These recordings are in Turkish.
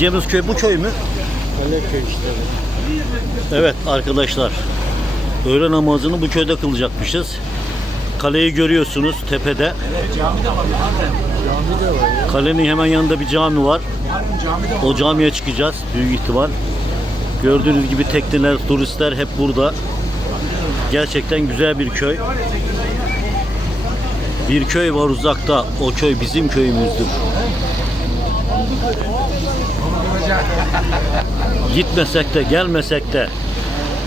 Gideceğimiz köy bu köy mü? Kaleköy işte. Evet arkadaşlar. Öğle namazını bu köyde kılacakmışız. Kaleyi görüyorsunuz tepede. Cami de var ya. Kalenin hemen yanında bir cami var. Cami de var. O camiye çıkacağız büyük ihtimal. Gördüğünüz gibi tekneler, turistler hep burada. Gerçekten güzel bir köy. Bir köy var uzakta. O köy bizim köyümüzdür. Gitmesek de gelmesek de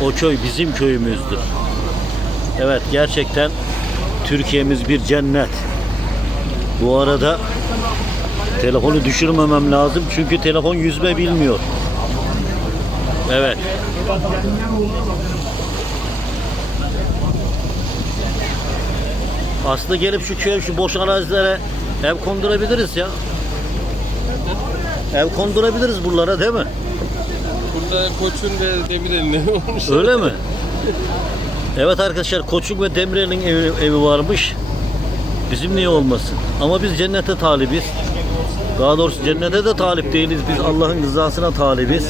o köy bizim köyümüzdür. Evet gerçekten Türkiye'miz bir cennet. Bu arada telefonu düşürmemem lazım çünkü telefon yüzme bilmiyor. Evet. Aslında gelip şu köy, şu boş arazilere ev kondurabiliriz ya. Ev kondurabiliriz buralara değil mi? Burada Koç'un ve Demirel'in evi olmuş. Öyle mi? Evet arkadaşlar Koçuk ve Demirel'in evi, evi varmış. Bizim niye olmasın? Ama biz cennete talibiz. Daha doğrusu cennete de talip değiliz. Biz Allah'ın rızasına talibiz.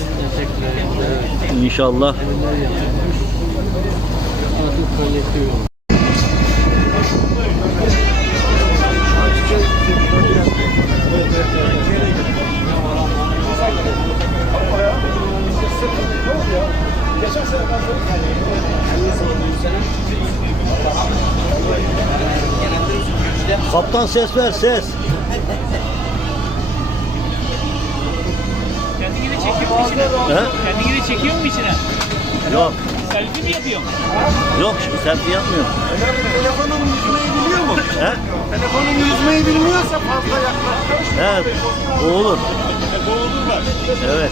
İnşallah. Kaptan ses ver ses. Kendini de çekiyor mu içine? He? Kendini de çekiyor mu içine? Yok. Selfie mi yapıyorsun? Yok selfie yapmıyor. Telefonun yüzmeyi biliyor mu? He? Telefonun yüzmeyi bilmiyorsa fazla yaklaşma. Evet. O olur. Evet.